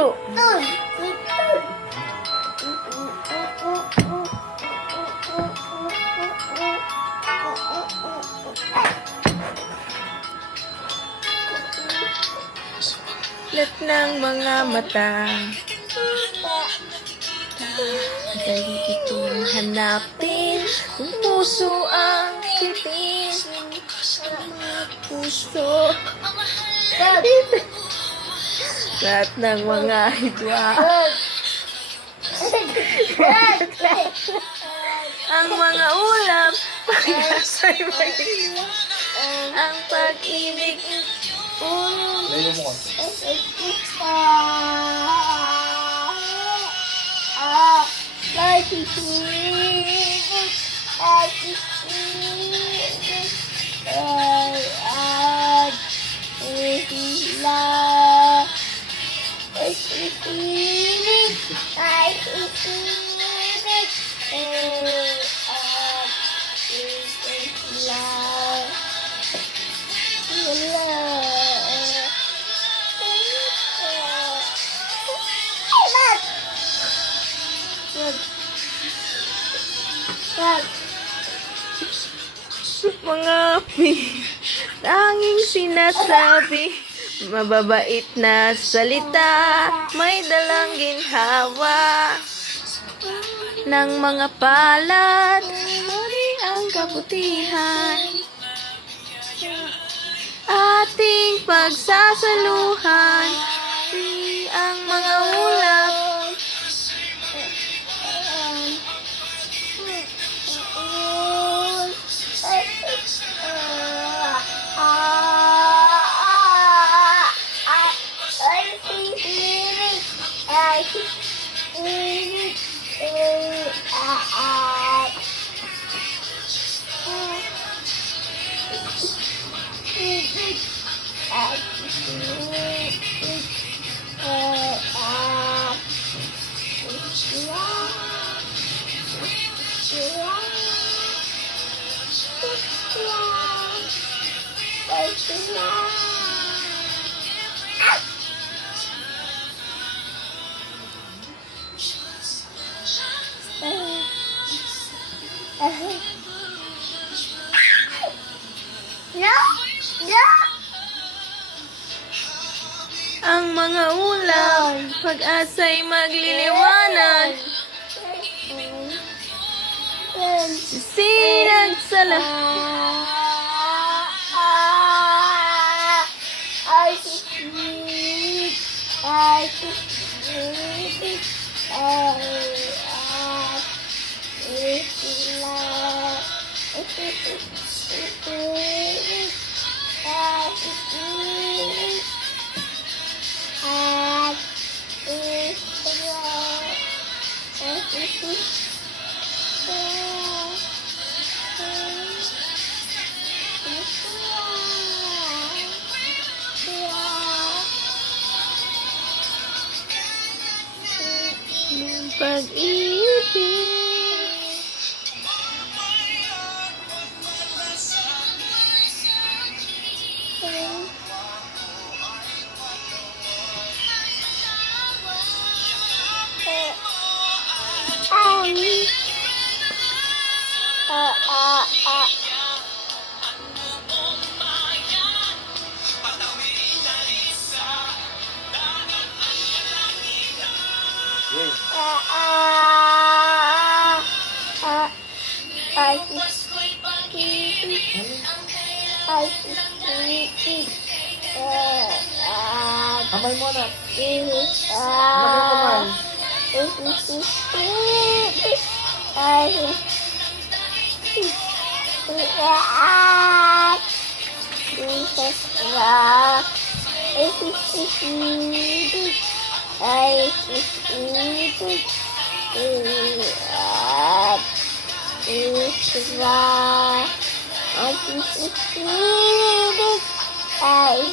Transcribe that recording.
Two. Lat ng mga mata. Dali itong hanapin kung puso ang titin. Puso. Lahat ng mga hidwa. Ang mga ulap, pag-asay magiging ang pag-ibig. Layo mo ko. Mga tanging sinasabi, mababait na salita, may dalang ginhawa ng mga palad, mari ang kabutihan, ating pagsasaluhan, ang mga ulap. Ang mga ulap, pag-asa'y magliliwanag, sisinag sa lahat. Pag-ibig. Kamay mo na. I